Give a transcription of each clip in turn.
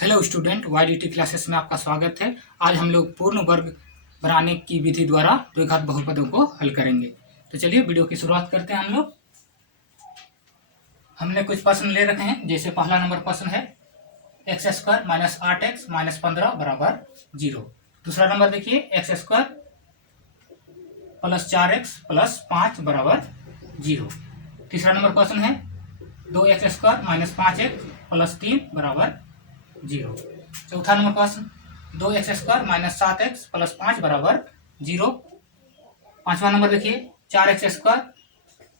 Hello student, YDT classes में आपका स्वागत है। आज हम लोग पूर्ण वर्ग बनाने की विधि द्वारा द्विघात बहुपदों को हल करेंगे। तो चलिए वीडियो की शुरुआत करते हैं। हमने कुछ प्रश्न ले रखे हैं। जैसे पहला नंबर प्रश्न है x² माइनस 8x माइनस 15 बराबर 0। दूसरा नंबर देखिए x² प्लस 4x प्लस 5 बराबर 0। तीसरा नंबर प्रश्न है 2x² माइनस 5x प्लस 3 बराबर 0। चौथा नंबर प्रश्न 2x² माइनस 7x प्लस 5 बराबर 0। पांचवा नंबर देखिए 4x²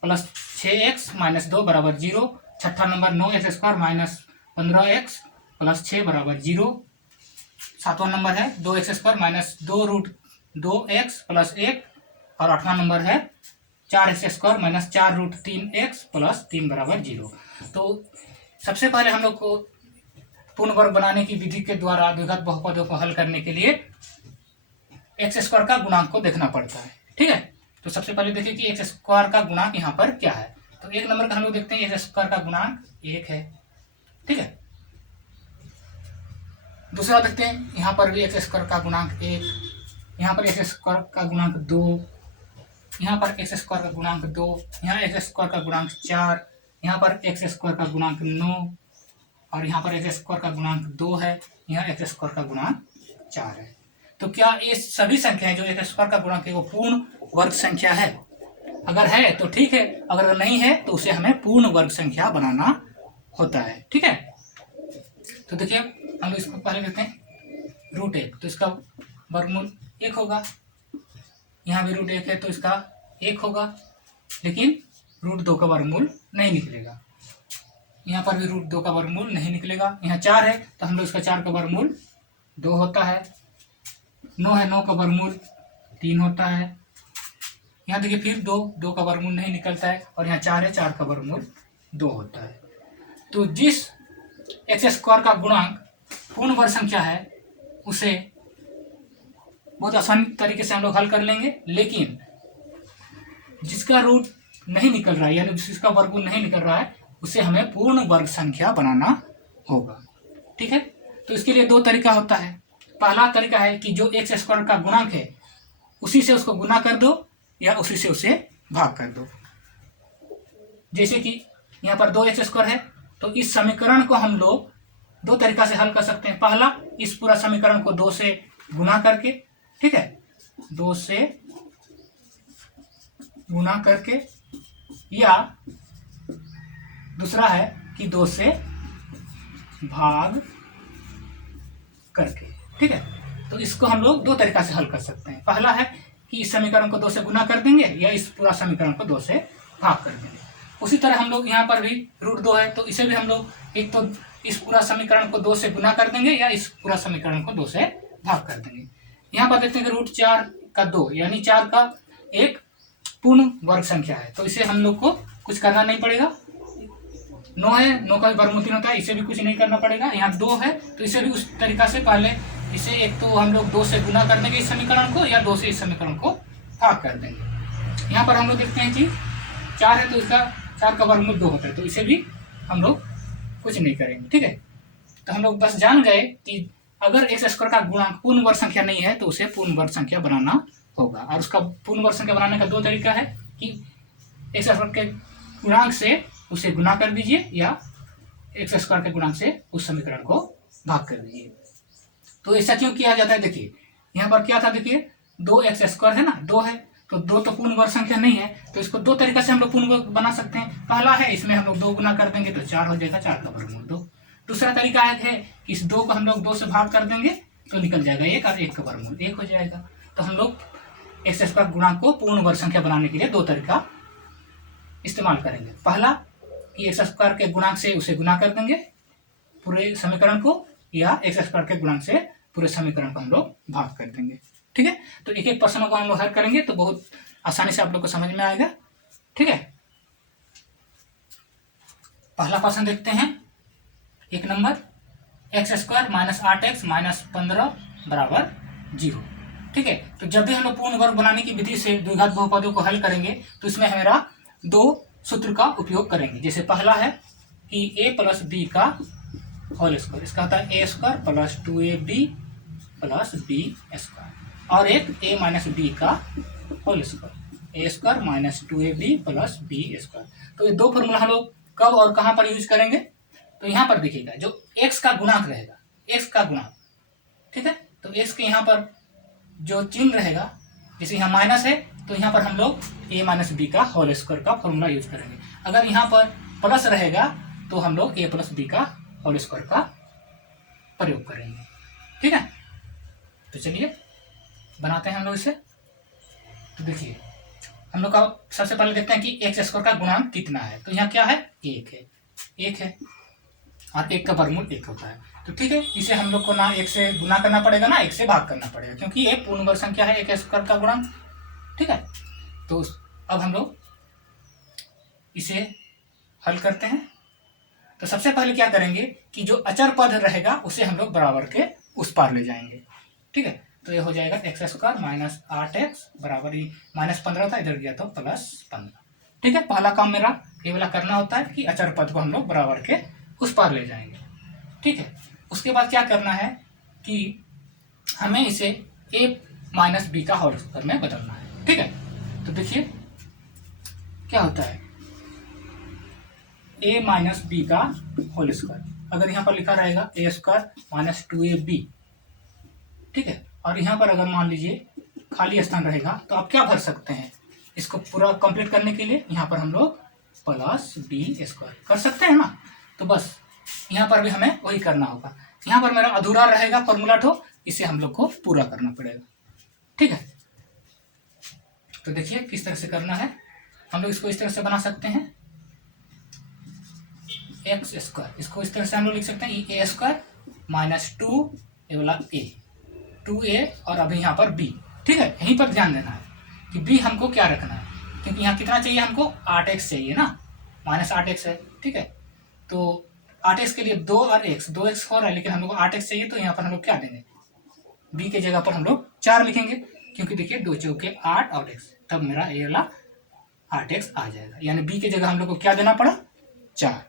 प्लस 6x माइनस 2 बराबर 0। छठा number 9x² minus 15x plus 6 बराबर 0। सातवां नंबर है 2x² minus 2 root 2x plus 1। और आठवां नंबर है 4x² minus 4 root 3x plus 3 बराबर 0। तो सबसे पहले हम लोग को पूर्ण वर्ग बनाने की विधि के द्वारा द्विघात बहुपदों को हल करने के लिए x² का गुणांक को देखना पड़ता है। ठीक है, तो सबसे पहले देखिए कि x² का गुणांक यहाँ पर क्या है। तो एक नंबर का हम लोग देखते हैं x² का गुणांक 1 है। ठीक है, दूसरा देखते हैं यहाँ पर भी x² का गुणांक 1, यहाँ पर x² का गुणांक 2, यहाँ पर x² का गुणांक 2, यहाँ x² का गुणांक 4, यहाँ पर x² का गुणांक 9 और यहाँ पर x² का गुणांक 2 है, यहाँ x² का गुणांक 4 है। तो क्या ये सभी संख्याएं जो x² का गुणांक है वो पूर्ण वर्ग संख्या है? अगर है तो ठीक है, अगर नहीं है तो उसे हमें पूर्ण वर्ग संख्या बनाना होता है। ठीक है, तो देखिए हम इसको पहले लेते हैं √1, तो इसका वर्गमूल 1 होगा। यहाँ भी √1 है तो इसका 1 होगा, लेकिन √2 का वर्गमूल नहीं निकलेगा। यहाँ पर भी √2 का वर्गमूल नहीं निकलेगा। यहाँ 4 है तो हम लोग इसका 4 का वर्गमूल 2 होता है। 9 है, 9 का वर्गमूल 3 होता है। यहाँ देखिए फिर 2 का वर्गमूल नहीं निकलता है और यहाँ 4 है, 4 का वर्गमूल 2 होता है। तो जिस x² का गुणांक पूर्ण वर्ग संख्या है उसे बहुत आसानी तरीके से हम लोग हल कर लेंगे, लेकिन जिसका रूट नहीं निकल रहा है यानी जिसका वर्गमूल नहीं निकल रहा है उसे हमें पूर्ण वर्ग संख्या बनाना होगा। ठीक है, तो इसके लिए 2 तरीका होता है। पहला तरीका है कि जो x² का गुणांक है उसी से उसको गुना कर दो या उसी से उसे भाग कर दो। जैसे कि यहाँ पर 2x² है तो इस समीकरण को हम लोग 2 तरीका से हल कर सकते हैं। पहला, इस पूरा समीकरण को 2 से गुना करके, ठीक है, 2 से गुना करके, या दूसरा है कि 2 से भाग करके। ठीक है, तो इसको हम लोग 2 तरीका से हल कर सकते हैं। पहला है कि इस समीकरण को 2 से गुना कर देंगे या इस पूरा समीकरण को 2 से भाग कर देंगे। उसी तरह हम लोग यहाँ पर भी √2 है तो इसे भी हम लोग एक तो इस पूरा समीकरण को 2 से गुना कर देंगे या इस पूरा समीकरण को 2 से भाग कर देंगे। यहाँ पर देखते हैं कि √4 का 2 यानी 4 का एक पूर्ण वर्ग संख्या है, तो इसे हम लोग को कुछ करना नहीं पड़ेगा। 9 है, 9 का भी वर्गमूल 3 होता है, इसे भी कुछ नहीं करना पड़ेगा। यहाँ 2 है तो इसे भी उस तरीका से पहले इसे एक तो हम लोग 2 से गुना कर देंगे इस समीकरण को, या 2 से इस समीकरण को भाग कर देंगे। यहाँ पर हम लोग देखते हैं कि 4 है तो इसका 4 का वर्गमूल 2 होता है, तो इसे भी हम लोग कुछ नहीं करेंगे। ठीक है, तो हम लोग बस जान गए कि अगर x² का गुणांक पूर्ण वर्ग संख्या नहीं है तो उसे पूर्ण वर्ग संख्या बनाना होगा। और उसका पूर्ण वर्ग संख्या बनाने का 2 तरीका है कि x² के गुणांक से उसे गुना कर दीजिए या x² के गुणांक से उस समीकरण को भाग कर दीजिए। तो ऐसा क्यों किया जाता है? देखिए यहाँ पर क्या था, देखिए 2x² है ना, 2 है तो 2 तो पूर्ण वर्ग संख्या नहीं है, तो इसको 2 तरीका से हम लोग पूर्ण वर्ग बना सकते हैं। पहला है इसमें हम लोग 2 गुना कर देंगे तो 4 हो जाएगा, 4 का वर्गमूल 2। दूसरा तरीका है कि इस 2 को हम लोग 2 से भाग कर देंगे तो निकल जाएगा 1 और 1 का वर्गमूल 1 हो जाएगा। तो हम लोग x² गुणांक को पूर्ण वर्ग संख्या बनाने के लिए 2 तरीका इस्तेमाल करेंगे। पहला कि x² के गुणांक से उसे गुना कर देंगे पूरे समीकरण को, या x² के गुणांक से पूरे समीकरण को हम लोग भाग कर देंगे। ठीक है, तो एक एक प्रश्नों को हम लोग हल करेंगे तो बहुत आसानी से आप लोग को समझ में आएगा। ठीक है, पहला प्रश्न देखते हैं। 1 number x² minus 8x minus 15 बराबर 0। ठीक है, तो जब भी हम लोग पूर्ण वर्ग बनाने की विधि से द्विघात बहुपदों को हल करेंगे तो इसमें हमारा 2 सूत्र का उपयोग करेंगे। जैसे पहला है कि a प्लस b का होल स्क्वायर, इसका होता है A square plus 2ab plus B square, और एक a माइनस बी का whole square, A square minus 2ab plus B square. तो ये दो फॉर्मूला हम लोग कब और कहाँ पर यूज करेंगे? तो यहाँ पर देखिएगा, जो x का गुणांक रहेगा, x का गुणांक, ठीक है, तो x के यहाँ पर जो चिन्ह रहेगा, जैसे यहाँ माइनस है तो यहाँ पर हम लोग a माइनस बी का होल स्क्वायर का फॉर्मूला यूज करेंगे। अगर यहाँ पर प्लस रहेगा तो हम लोग a प्लस बी का होल स्क्वायर का प्रयोग करेंगे, ठीक है। तो चलिए बनाते हैं हम लोग इसे। तो देखिए हम लोग का सबसे पहले देखते हैं कि एक्स स्क्वायर का गुणांक कितना है। तो यहाँ क्या है? एक है, और एक का वर्गमूल 1 होता है। तो ठीक है, इसे हम लोग को ना 1 से गुना करना पड़ेगा ना 1 से भाग करना पड़ेगा, क्योंकि ये पूर्ण वर्ग संख्या है एक्स स्क्वायर का गुणांक, ठीक है। तो अब हम लोग इसे हल करते हैं। तो सबसे पहले क्या करेंगे कि जो अचर पद रहेगा उसे हम लोग बराबर के उस पार ले जाएंगे, ठीक है। तो ये हो जाएगा एक्स स्क्वायर माइनस 8x बराबर ही माइनस 15 था, इधर गया तो प्लस 15, ठीक है। पहला काम मेरा ये वाला करना होता है कि अचर पद को हम लोग बराबर के उस पार ले जाएंगे, ठीक है। उसके बाद क्या करना है कि हमें इसे a माइनस बी का होल स्क्वायर में बदलना है, ठीक है। तो देखिए क्या होता है, a माइनस बी का होल स्क्वायर, अगर यहाँ पर लिखा रहेगा a स्क्वायर माइनस 2ab, ठीक है। और यहाँ पर अगर मान लीजिए खाली स्थान रहेगा तो आप क्या भर सकते हैं, इसको पूरा कंप्लीट करने के लिए यहाँ पर हम लोग प्लस बी स्क्वायर कर सकते हैं ना। तो बस यहाँ पर भी हमें वही करना होगा। यहाँ पर मेरा अधूरा रहेगा फॉर्मूला, तो इसे हम लोग को पूरा करना पड़ेगा, ठीक है। तो देखिए किस तरह से करना है, हम लोग इसको इस तरह से बना सकते हैं एक्स स्क्वायर, इसको इस तरह से हम लोग लिख सकते हैं ए स्क्वायर माइनस 2 ए वाला a 2a और अभी यहाँ पर b, ठीक है। यहीं पर ध्यान देना है कि b हमको क्या रखना है, क्योंकि यहाँ कितना चाहिए हमको 8x चाहिए ना, माइनस 8x है, ठीक है। तो 8x के लिए 2 और x, 2x हो रहा है लेकिन हम लोग को 8x चाहिए, तो यहाँ पर हम लोग क्या देंगे, b के जगह पर हम लोग 4 लिखेंगे, क्योंकि देखिए 2 चौके 8 और x, तब मेरा ये वाला 8x आ जाएगा, यानी b के जगह हम लोग को क्या देना पड़ा, 4।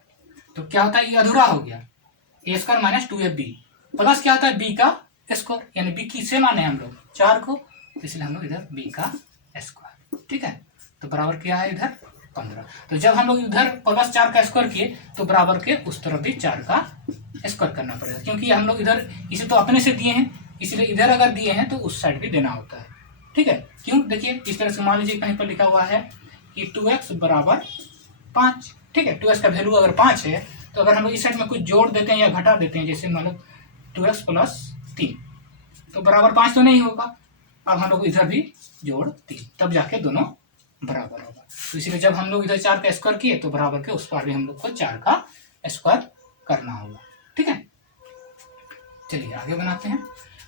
तो क्या होता है, ये अधूरा हो गया, A square minus 2ab plus क्या होता है b का स्क्वायर, यानी b किसे माने हम लोग 4 को, तो इसलिए हम लोग इधर b का स्क्वायर, ठीक है। तो बराबर क्या है इधर 15। तो जब हम लोग इधर प्लस 4 का स्क्वायर किए तो बराबर के उस तरफ भी 4 का स्क्वायर करना पड़ेगा, क्योंकि हम लोग इधर इसे तो अपने से दिए हैं, इसलिए इधर अगर दिए हैं तो उस साइड भी देना होता है, ठीक है। क्यों, देखिए इस तरह से मान लीजिए कहीं पर लिखा हुआ है कि 2x बराबर 5, ठीक है। 2x का वैल्यू अगर 5 है तो अगर हम लोग इस साइड में कुछ जोड़ देते हैं या घटा देते हैं, जैसे मान लो 2x प्लस 3, तो बराबर 5 तो नहीं होगा, अब हम लोग इधर भी जोड़ 3, तब जाके दोनों बराबर होगा। तो इसलिए जब हम लोग इधर 4 का स्क्वायर किए तो बराबर के उस पार भी हम लोग को 4 का स्क्वायर करना होगा, ठीक है। चलिए आगे बनाते हैं।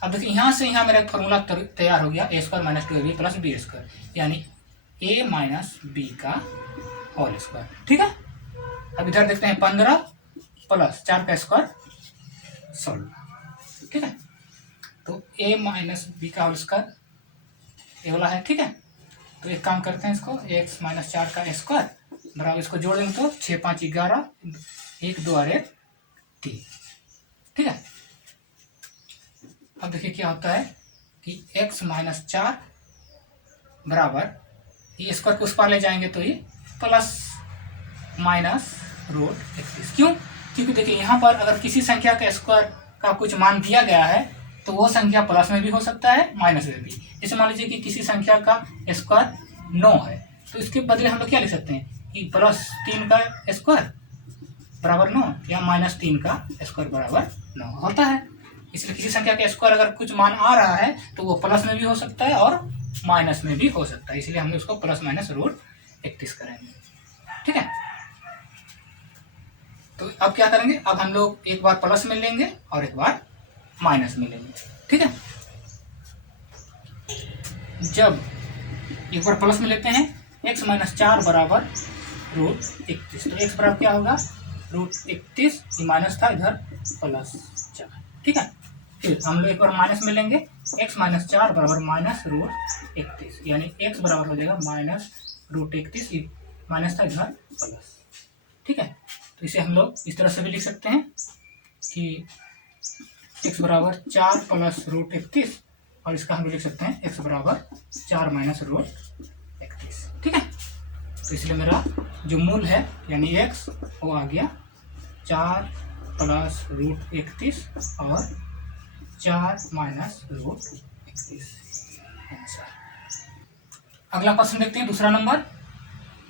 अब देखिए यहाँ से यहाँ मेरा फॉर्मूला तैयार हो गया, A square minus 2ab plus B square, यानी a माइनस बी का होल स्क्वायर, ठीक है। अब इधर देखते हैं 15 प्लस 4 का स्क्वायर 16, ठीक है। तो a माइनस बी का होल स्क्वायर ये वाला है, ठीक है। तो एक काम करते हैं, इसको x माइनस 4 का स्क्वायर बराबर, इसको जोड़ देंगे तो 6 5 11, 1 2 और 1 3, ठीक है। अब देखिए क्या होता है कि x माइनस 4 बराबर, ये स्क्वायर को उस पार ले जाएंगे तो ये प्लस माइनस रूट 31, क्यों, क्योंकि देखिए यहाँ पर अगर किसी संख्या का स्क्वायर का कुछ मान दिया गया है तो वो संख्या प्लस में भी हो सकता है माइनस में भी। जैसे मान लीजिए कि किसी संख्या का स्क्वायर 9 है, तो इसके बदले हम लोग क्या लिख सकते हैं कि प्लस 3 का स्क्वायर बराबर 9 या माइनस 3 का स्क्वायर बराबर 9 होता है। इसलिए किसी संख्या का स्क्वायर अगर कुछ मान आ रहा है तो वो प्लस में भी हो सकता है और माइनस में भी हो सकता है, इसलिए हम उसको प्लस माइनस रूट 31 करेंगे, ठीक है। तो अब क्या करेंगे, अब हम लोग एक बार प्लस में लेंगे और एक बार माइनस में लेंगे, ठीक है। जब एक बार प्लस में लेते हैं x माइनस 4 बराबर रूट 31, तो x बराबर क्या होगा रूट 31, ये माइनस था इधर प्लस 4, ठीक है। फिर हम लोग एक बार माइनस में लेंगे, x माइनस 4 बराबर माइनस रूट 31, यानी x बराबर हो जाएगा माइनस रूट 31, माइनस था इधर प्लस, ठीक है। तो इसे हम लोग इस तरह से भी लिख सकते हैं कि x बराबर 4 प्लस रूट 31, और इसका हम लिख सकते हैं x बराबर 4 माइनस रूट 31। ठीक है, तो इसलिए मेरा जो मूल है यानी x वो आ गया 4 प्लस रूट 31 और 4 माइनस रूट 31 आंसर। अगला क्वेश्चन देखते हैं, दूसरा number,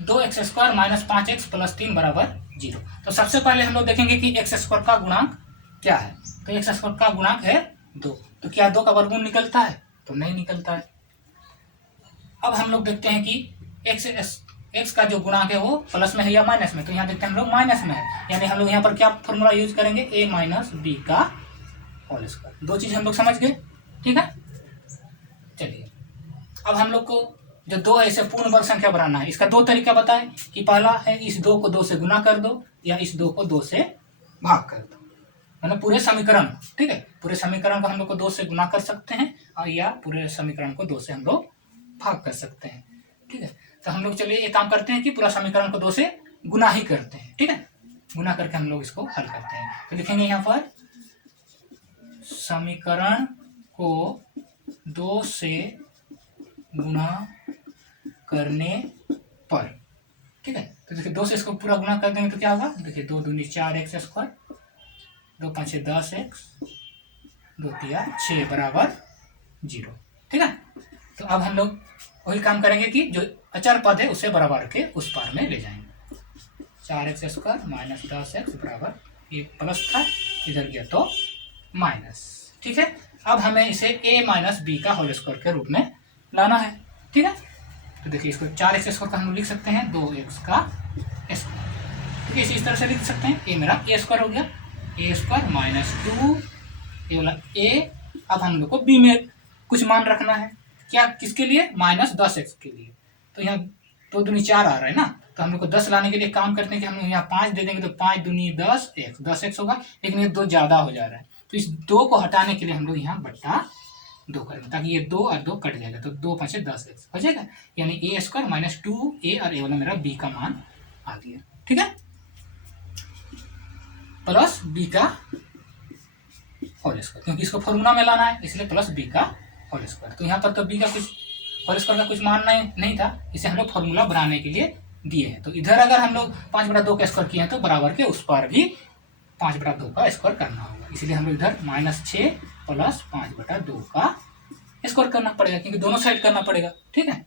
2x² minus 5x plus 3 बराबर 0। तो सबसे पहले हम लोग देखेंगे कि x² का गुणांक क्या है। तो x² का गुणांक है 2, तो क्या 2 का वर्गमूल निकलता है? तो नहीं निकलता है। अब हम लोग देखते हैं कि x का जो गुणांक है वो प्लस में है या माइनस में। तो यहाँ देखते हैं हम लोग माइनस में है, यानी हम लोग यहाँ पर क्या फॉर्मूला यूज करेंगे, a माइनस बी का होल स्क्वायर। दो चीज हम लोग समझ गए। ठीक है, चलिए अब हम लोग को जो 2 है इसे पूर्ण वर्ग संख्या बनाना है। इसका 2 तरीका बताएं कि पहला है इस 2 को 2 से गुना कर दो या इस 2 को 2 से भाग कर दो, मतलब पूरे समीकरण। ठीक है, पूरे समीकरण को हम लोग को 2 से गुना कर सकते हैं और या पूरे समीकरण को 2 से हम लोग भाग कर सकते हैं। ठीक है, तो हम लोग चलिए एक काम करते हैं कि पूरा समीकरण को 2 से गुना ही करते हैं। ठीक है, गुना करके हम लोग इसको हल करते हैं। तो लिखेंगे यहाँ पर समीकरण को 2 से गुना करने पर। ठीक है, तो देखिए 2 से इसको पूरा गुना कर देंगे तो क्या होगा, देखिए 2 दूनी 4x², 2 5 10x, 2 3 6 बराबर 0। ठीक है, तो अब हम लोग वही काम करेंगे कि जो अचर पद है उसे बराबर के उस पार में ले जाएंगे। 4x² माइनस 10x बराबर, ये प्लस था इधर गया तो माइनस। ठीक है, अब हमें इसे a माइनस बी का होल स्क्वायर के रूप में लाना है। ठीक है, तो देखिए इसको 4x² का हम लिख सकते हैं 2x का स्क्वायर। ठीक है, इसी तरह से लिख सकते हैं, a मेरा a² हो गया, a² माइनस 2 ये वाला a। अब हम लोग को b में कुछ मान रखना है, क्या किसके लिए, माइनस 10x के लिए। तो यहाँ 2 दूनी 4 आ रहा है ना, तो हम लोग को 10 लाने के लिए काम करते हैं कि हम लोग यहाँ 5 दे देंगे तो 5 दूनी 10x होगा, लेकिन ये 2 ज़्यादा हो जा रहा है। तो इस 2 को हटाने के लिए हम लोग यहाँ बट्टा 2 करेंगे ताकि ये 2 और 2 कट जाएगा, तो 2 5 10x हो जाएगा, यानी a² माइनस 2a और a वाला मेरा b का मान आ गया। ठीक है, प्लस b का होल स्क्वायर, क्योंकि इसको फॉर्मूला में लाना है इसलिए प्लस b का होल स्क्वायर। तो यहाँ पर तो b का कुछ होल स्क्वायर का कुछ मान नहीं था, इसे हम लोग फॉर्मूला बनाने के लिए दिए हैं। तो इधर अगर हम लोग 5/2 का स्क्वायर किए हैं तो बराबर के उस पार भी 5/2 का स्क्वायर करना होगा, इसलिए हम लोग इधर -6 प्लस 5/2 का स्क्वायर करना पड़ेगा, क्योंकि दोनों साइड करना पड़ेगा। ठीक है,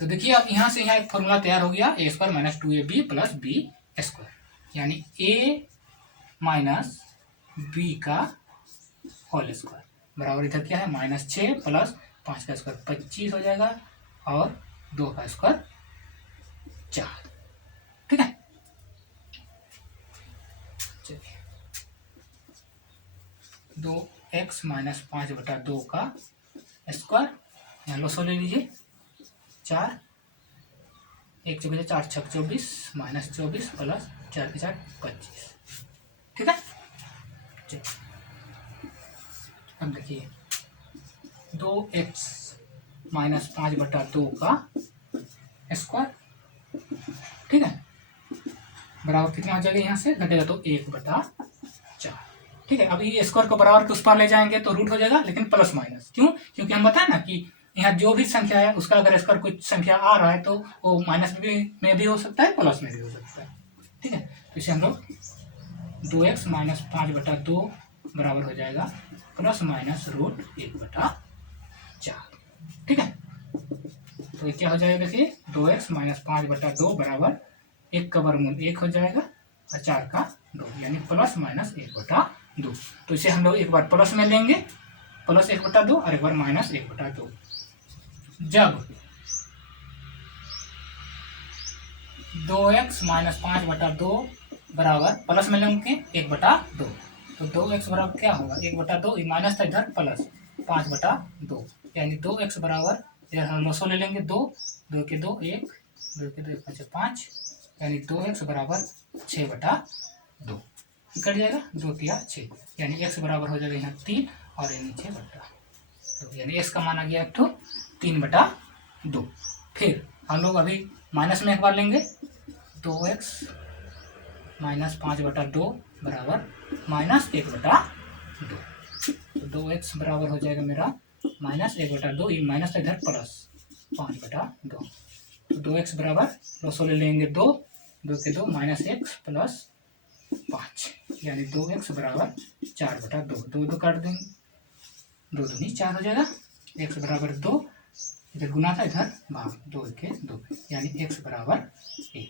तो देखिए अब यहाँ से यहाँ एक फॉर्मूला तैयार हो गया, a² minus 2ab plus b², यानी a माइनस b का होल स्क्वायर बराबर इधर क्या है, -6 प्लस 5 का स्क्वायर 25 हो जाएगा और 2 का स्क्वायर 4। ठीक है, चलिए 2x माइनस 5/2 का स्क्वायर, यहाँ लो 100 ले लीजिए, 4 1 4 4 6 24 माइनस 24 प्लस 4 के 4 25। ठीक है, चलिए अब देखिए 2x माइनस 5/2 का स्क्वायर। ठीक है, बराबर कितना हो जाएगा, यहाँ से घटेगा तो 1/4। ठीक है, अभी स्क्वायर को बराबर के उस पार ले जाएंगे तो रूट हो जाएगा, लेकिन प्लस माइनस क्यों, क्योंकि हम बताएं ना कि यहाँ जो भी संख्या है उसका अगर स्क्वायर कुछ संख्या आ रहा है तो वो माइनस में भी हो सकता है, प्लस में भी हो सकता है। ठीक है, तो इसे हम लोग 2x माइनस 5/2 बराबर हो जाएगा प्लस माइनस रूट 1/4। ठीक है, तो ये क्या हो जाएगा, देखिए 2x माइनस 5/2 बराबर 1 का वर्गमूल 1 हो जाएगा और 4 का 2, यानी प्लस माइनस 1/2। तो इसे हम लोग एक बार प्लस में लेंगे, प्लस 1/2 और एक बार माइनस 1/2। जब 2x माइनस 5/2 बराबर प्लस में लेंगे 1/2, तो 2x बराबर क्या होगा, 1/2 माइनस था इधर प्लस 5/2, यानी 2x बराबर इधर हम 900 ले लेंगे, 2 के 2 1, 2 के 2 5 5, यानी 2x बराबर 6/2 कट जाएगा, 2 3 6, यानी x बराबर हो जाएगा यहाँ 3 और ये नीचे 6/2, यानी x का मान आ गया तो 3/2। फिर हम लोग अभी माइनस में एक बार लेंगे, 2x माइनस 5/2 बराबर -1/2। तो 2x बराबर हो जाएगा मेरा -1/2, ये माइनस इधर प्लस 5/2। तो 2x बराबर 200 ले लेंगे 2, 2 के 2 -x प्लस 5, यानी 2x बराबर 4/2। 2 2 काट देंगे, 2 दूनी 4 हो जाएगा। x बराबर 2, इधर गुना था इधर भाग, 2 के 2, यानी x बराबर 1।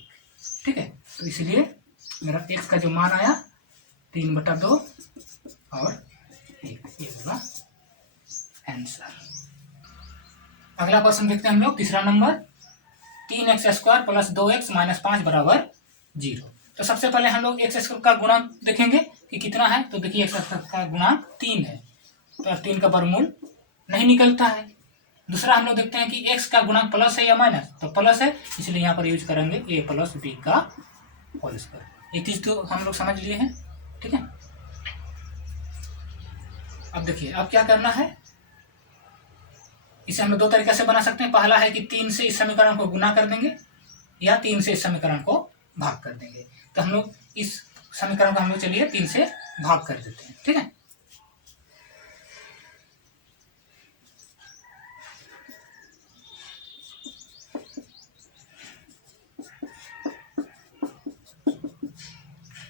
ठीक है, तो इसलिए मेरा x का जो मान आया 3/2 और 1, ये होगा आंसर। अगला क्वेश्चन देखते हैं हम लोग, तीसरा number, 3x² plus 2x minus 5 बराबर 0। तो सबसे पहले हम लोग x² का गुणांक देखेंगे कि कितना है। तो देखिए x² का गुणांक 3 है, तो 3 का वर्गमूल नहीं निकलता है। दूसरा हम लोग देखते हैं कि x का गुणांक प्लस है या माइनस, तो प्लस है, इसलिए यहाँ पर यूज करेंगे a प्लस b का होल स्क्वायर। ये चीज तो हम लोग समझ लिए हैं। ठीक है, अब देखिए अब क्या करना है, इसे हम लोग दो तरीके से बना सकते हैं। पहला है कि 3 से इस समीकरण को गुना कर देंगे या 3 से इस समीकरण को भाग कर देंगे। तो हम लोग इस समीकरण को हम लोग चलिए 3 से भाग कर देते हैं। ठीक है,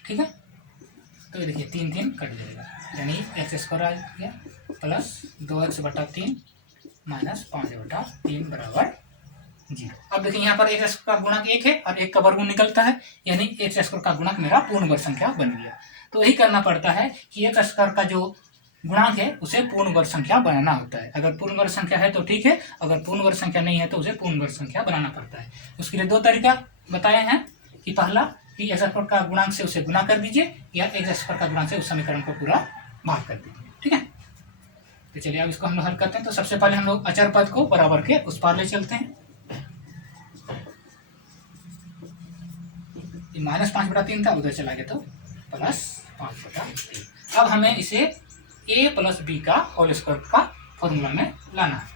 ठीक है, तो ये देखिए 3 3 कट जाएगा, यानी x² आ गया प्लस 2x/3 माइनस 5/3 बराबर 0। अब देखिए यहाँ पर x² का गुणक 1 है और 1 का वर्गमूल निकलता है, यानी x² का गुणक मेरा पूर्ण वर्ग संख्या बन गया। तो यही करना पड़ता है कि x² का जो गुणांक है उसे पूर्ण वर्ग संख्या बनाना होता है। अगर पूर्ण वर्ग संख्या है तो ठीक है, अगर पूर्ण वर्ग संख्या नहीं है तो उसे पूर्ण वर्ग संख्या बनाना पड़ता है। उसके लिए दो तरीका बताए हैं कि पहला कि x² का गुणांक से उसे गुना कर दीजिए या x² का गुणांक से उस समीकरण को पूरा भाग कर दीजिए। ठीक है, तो चलिए अब इसको हम लोग हल करते हैं। तो सबसे पहले हम लोग अचर पद को बराबर के उस पार ले चलते हैं। -5/3 था, उधर चला गया तो +5/3। अब हमें इसे a प्लस b का होल स्क्वायर का फॉर्मूला में लाना है।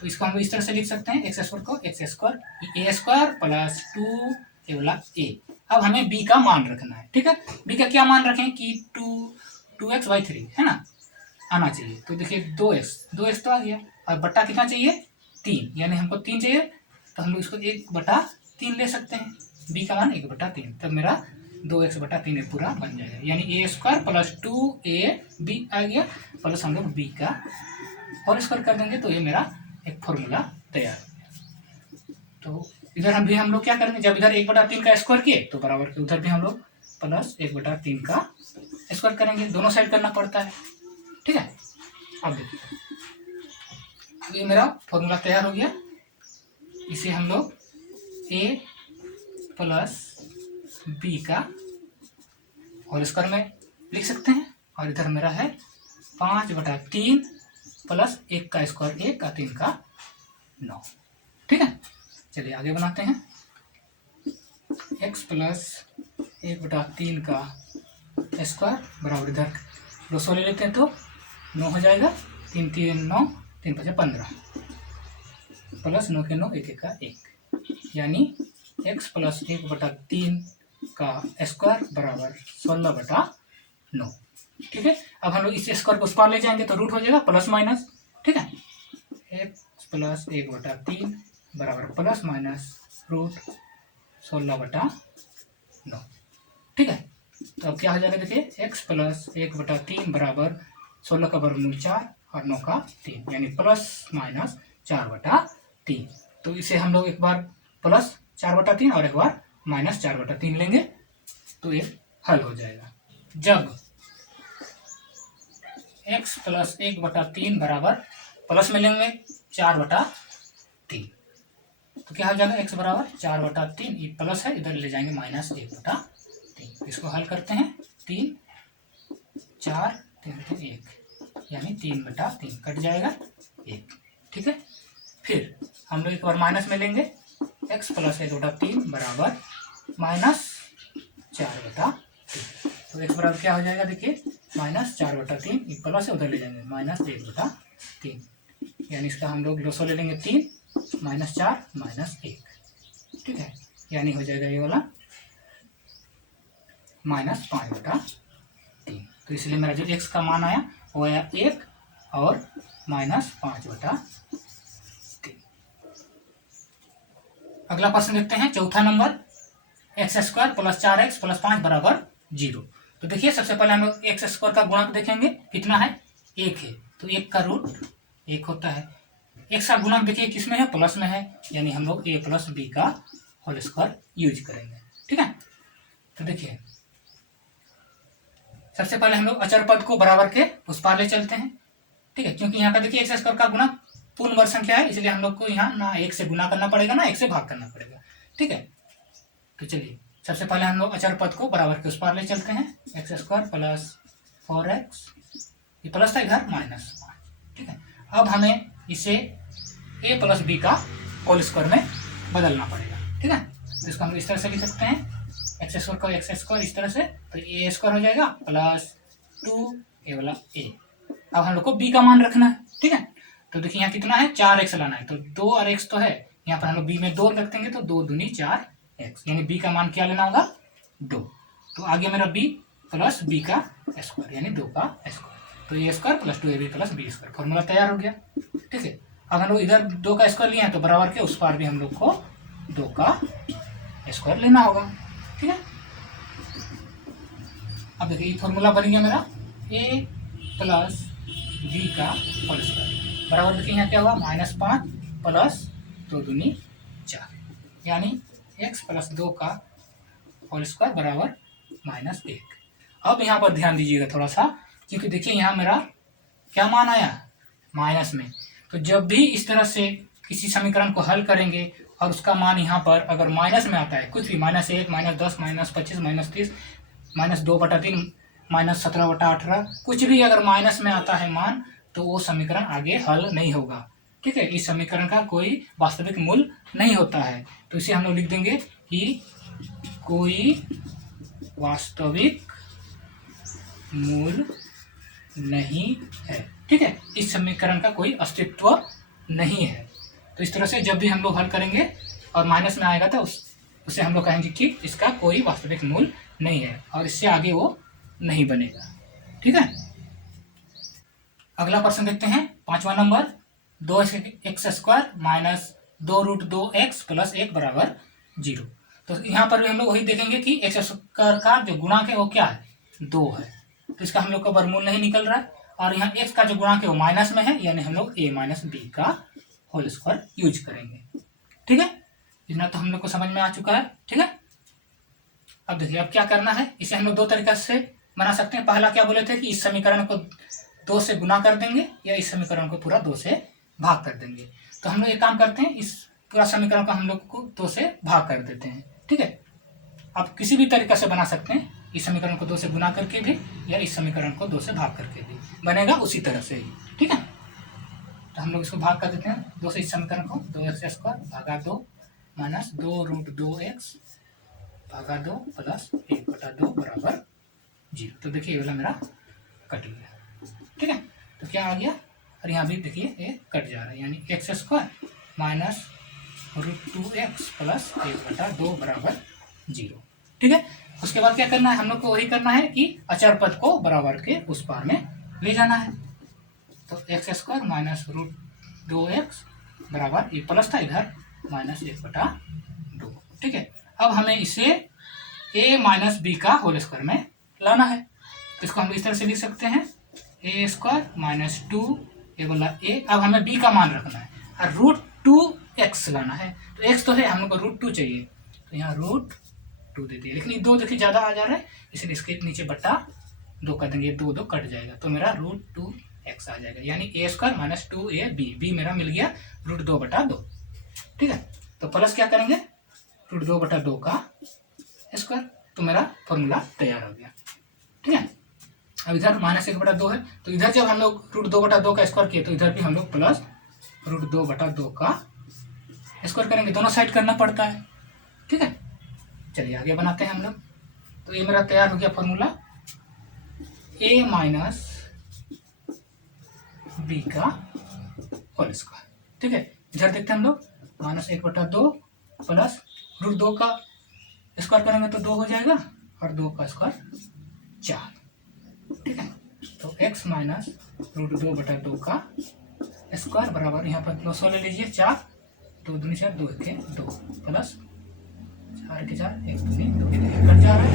तो इसको हम इस तरह से लिख सकते हैं, x² को a² प्लस 2a। अब हमें b का मान रखना है। ठीक है, b का क्या मान रखें कि 2x/3 है ना, आना चाहिए। तो देखिए 2x तो आ गया, और बट्टा कितना चाहिए 3, यानी हमको 3 चाहिए, तो हम लोग इसको 1/3 ले सकते हैं। b का मान 1/3, तब मेरा 2x/3 पूरा बन जाएगा, यानी a² प्लस 2ab आ गया, प्लस हम लोग b का होल स्क्वायर कर देंगे, तो ये मेरा एक फॉर्मूला तैयार हो गया। तो इधर हम लोग क्या करेंगे, जब इधर 1/3 का स्क्वायर किए तो बराबर के उधर भी हम लोग प्लस 1/3 का स्क्वायर करेंगे, दोनों साइड करना पड़ता है। ठीक है, अब देखिए ये मेरा फॉर्मूला तैयार हो गया। इसे हम लोग a प्लस b का होल स्क्वायर में लिख सकते हैं, और इधर मेरा है 5/3 प्लस 1 का स्क्वायर 1 का 3 का 9। ठीक है, चलिए आगे बनाते हैं। x प्लस 1/3 का स्क्वायर बराबर इधर 200 ले लेते हैं तो 9 हो जाएगा, 3 3 9, 3 5 15 प्लस 9 के 9, 1 1 का 1, यानी x प्लस 1/3 का स्क्वायर बराबर 16/9। ठीक है, अब हम लोग इस स्क्वायर को उस पार ले जाएंगे तो रूट हो जाएगा प्लस माइनस। ठीक है, x प्लस 1/3 बराबर प्लस माइनस रूट 16/9। ठीक है, तो अब क्या हो जाएगा, देखिए x प्लस 1/3 बराबर 16 का वर्गमूल 4 और 9 का 3, यानी प्लस माइनस 4/3। तो इसे हम लोग एक बार प्लस 4/3 और एक बार माइनस 4/3 लेंगे, तो ये हल हो जाएगा। जब x प्लस 1/3 बराबर प्लस में लेंगे 4/3, तो क्या हो जाएगा, x बराबर 4/3, ये प्लस है, इधर ले जाएंगे -1/3। इसको हल करते हैं, 3 4 3 3 1, यानी 3/3 कट जाएगा 1। ठीक है, फिर हम लोग एक बार माइनस में लेंगे, x प्लस 1/3 बराबर -4/3। तो x बराबर क्या हो जाएगा, देखिए -4/3, प्लस है उधर ले जाएंगे -1/3, यानी इसका हम लोग 200 ले लेंगे 3 -4 -1। ठीक है, यानी हो जाएगा ये वाला -5/3। तो इसलिए मेरा जो x का मान आया वो आया 1 और -5/3। अगला प्रश्न देखते हैं, चौथा नंबर, x² + 4x + 5 = 0। तो देखिए सबसे पहले हम लोग x² का गुणक देखेंगे, कितना है, 1 है, तो 1 का रूट 1 होता है। x का गुणक देखिए किसमें है, प्लस में है, यानी हम लोग a + b का होल स्क्वायर यूज करेंगे। ठीक है, तो देखिए सबसे पहले हम लोग अचर पद को बराबर के उस पार ले चलते हैं। ठीक है, क्योंकि यहाँ का देखिए x² का गुणक पूर्ण वर्ग संख्या है, इसलिए हम लोग को यहाँ ना 1 से गुना करना पड़ेगा ना 1 से भाग करना पड़ेगा। ठीक है, तो चलिए सबसे पहले हम लोग अचर पद को बराबर के उस पार ले चलते हैं। x² + 4x, ये प्लस था, इधर -5। ठीक है, अब हमें इसे a + b का होल स्क्वायर में बदलना पड़ेगा। ठीक है, तो इसको हम इस तरह से लिख सकते हैं, x² का x² इस तरह से, तो a² हो जाएगा प्लस 2a वाला a। अब हम लोग को b का मान रखना है। ठीक है, तो देखिए यहाँ कितना है, 4x लाना है, तो 2 और x तो है, यहाँ पर हम लोग b में 2 रख देंगे, तो 2 दूनी 4x, यानी b का मान क्या लेना होगा, 2। तो आ गया मेरा b + b का स्क्वायर, यानी 2 का स्क्वायर, तो a² + 2ab + b², फॉर्मूला तैयार हो गया। ठीक है, अब हम लोग इधर 2 का स्क्वायर लिए हैं, तो बराबर के उस पार भी हम लोग को 2 का स्क्वायर लेना होगा। ठीक है, अब देखिए फॉर्मूला बन गया मेरा a + b का होल स्क्वायर बराबर, देखिए यहाँ क्या हुआ, -5 + 2 दूनी 4, यानी x + 2 का होल स्क्वायर बराबर -1। अब यहाँ पर ध्यान दीजिएगा थोड़ा सा, क्योंकि देखिए यहाँ मेरा क्या मान आया, माइनस में। तो जब भी इस तरह से किसी समीकरण को हल करेंगे और उसका मान यहाँ पर अगर माइनस में आता है, कुछ भी, -1, -10, -25, -30, -2/3, -17/18, कुछ भी अगर माइनस में आता है मान, तो वो समीकरण आगे हल नहीं होगा। ठीक है, इस समीकरण का कोई वास्तविक मूल नहीं होता है, तो इसे हम लोग लिख देंगे कि कोई वास्तविक मूल नहीं है। ठीक है, इस समीकरण का कोई अस्तित्व नहीं है। तो इस तरह से जब भी हम लोग हल करेंगे और माइनस में आएगा, तो उसे हम लोग कहेंगे कि इसका कोई वास्तविक मूल नहीं है और इससे आगे वो नहीं बनेगा। ठीक है, अगला प्रश्न देखते हैं, 5वां नंबर, 2x² - 2√2x + 1 = 0। तो यहाँ पर भी हम लोग वही देखेंगे कि x² का जो गुणांक है वो क्या है, 2 है, तो इसका हम लोग का वर्गमूल नहीं निकल रहा है, और यहाँ x का जो गुणांक है वो माइनस में है, यानी हम लोग a - b का होल स्क्वायर यूज करेंगे। ठीक है, इतना तो हम लोग को समझ में आ चुका है। ठीक है, अब देखिए अब क्या करना है, इसे हम लोग 2 तरीका से बना सकते हैं। पहला क्या बोले थे कि इस समीकरण को 2 से गुना कर देंगे, या इस समीकरण को पूरा 2 से भाग कर देंगे। तो हम लोग एक काम करते हैं, इस पूरा समीकरण को हम लोग को 2 से भाग कर देते हैं। ठीक है, आप किसी भी तरीका से बना सकते हैं, इस समीकरण को 2 से गुना करके भी, या इस समीकरण को 2 से भाग करके भी बनेगा उसी तरह से ही। ठीक है, तो हम लोग इसको भाग कर देते हैं 2 से, इस समीकरण को 2x² / 2 - 2√2x / 2 + 1/2 = 0। तो देखिए ये वाला मेरा कट गया। ठीक है, तो क्या आ गया, और यहाँ भी देखिए ये कट जा रहा है, यानी x² - √2x + 1/2 = 0। ठीक है, उसके बाद क्या करना है, हम लोग को वही करना है कि अचर पद को बराबर के उस पार में ले जाना है। तो x² - √2x बराबर, ये प्लस था, इधर -1/2। ठीक है, अब हमें इसे a - b का होल स्क्वायर में लाना है, तो इसको हम इस तरह से लिख सकते हैं, a² - 2a वाला a। अब हमें b का मान रखना है और √2x लाना है, तो x तो है, हम लोग को √2 चाहिए, तो यहाँ √2 दे दिए, लेकिन 2 देखिए ज़्यादा आ जा रहा है, इसलिए इसके नीचे बट्टा 2 कर देंगे, 2 कट जाएगा, तो मेरा √2x आ जाएगा, यानी a² - 2ab, b मेरा मिल गया √2/2। ठीक है, तो प्लस क्या करेंगे, √2/2 का स्क्वायर, तो मेरा फॉर्मूला तैयार हो गया। ठीक है, अब इधर -1/2 है, तो इधर जब हम लोग √2/2 का स्क्वायर किए, तो इधर भी हम लोग प्लस √2/2 का स्क्वायर करेंगे, दोनों साइड करना पड़ता है। ठीक है, चलिए आगे बनाते हैं हम लोग। तो ये मेरा तैयार हो गया फॉर्मूला, a - b का होल स्क्वायर। ठीक है, इधर देखते हैं हम लोग, -1/2 प्लस √2 का स्क्वायर करेंगे तो 2 हो जाएगा, और 2 का स्क्वायर 4। ठीक है, x माइनस रूट 2/2 का स्क्वायर बराबर, यहाँ पर 200 ले लीजिए, 4 2 दूनी 4 2 1 2 प्लस 4 के 4 1 दूनी 2 कट जा रहा है,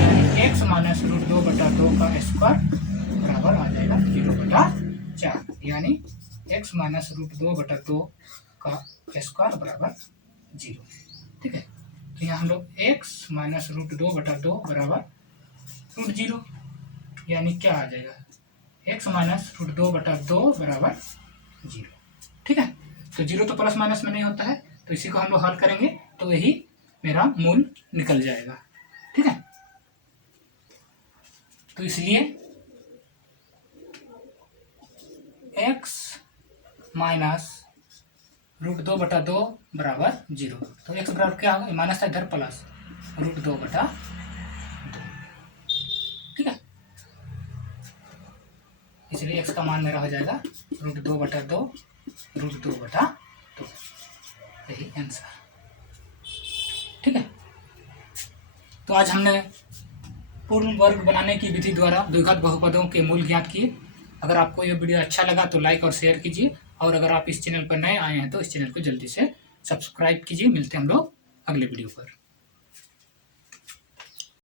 यानी x माइनस रूट 2/2 का स्क्वायर बराबर आ जाएगा 0/4, यानी x माइनस रूट 2/2 का स्क्वायर बराबर 0। ठीक है, तो यहाँ हम लोग x माइनस रूट 2/2 बराबर रूट 0, यानी क्या आ जाएगा, x माइनस रूट 2/2 बराबर 0। ठीक है, तो 0 तो प्लस माइनस में नहीं होता है, तो इसी को हम लोग हल करेंगे तो यही मेरा मूल निकल जाएगा। ठीक है, तो इसलिए x माइनस रूट 2/2 बराबर 0, तो x बराबर क्या होगा, माइनस था इधर प्लस रूट 2/2। ठीक है, इसलिए x का मान मेरा हो जाएगा रूट 2/2 रूट 2/2, यही आंसर। ठीक है, तो आज हमने पूर्ण वर्ग बनाने की विधि द्वारा द्विघात बहुपदों के मूल ज्ञात किए। अगर आपको यह वीडियो अच्छा लगा तो लाइक और शेयर कीजिए, और अगर आप इस चैनल पर नए आए हैं तो इस चैनल को जल्दी से सब्सक्राइब कीजिए। मिलते हैं हम लोग अगले वीडियो पर।